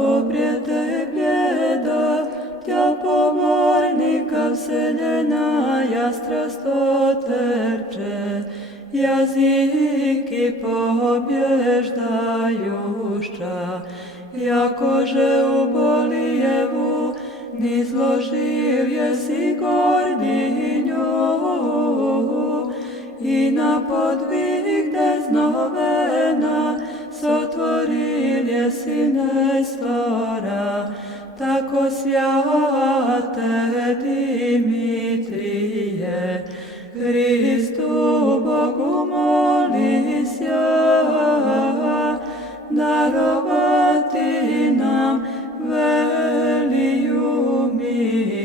oprijete bljeda, tja pomornika vseljena, ja strastoterče, jaziki pobježdajušća, jakože u Bolijevu nizložil jesi gordinju, i na podvig deznovena sotvoril jesi Nestora, tako svjate Dimitrije, Hristu Bogu molisja, darovati nam veliju milost.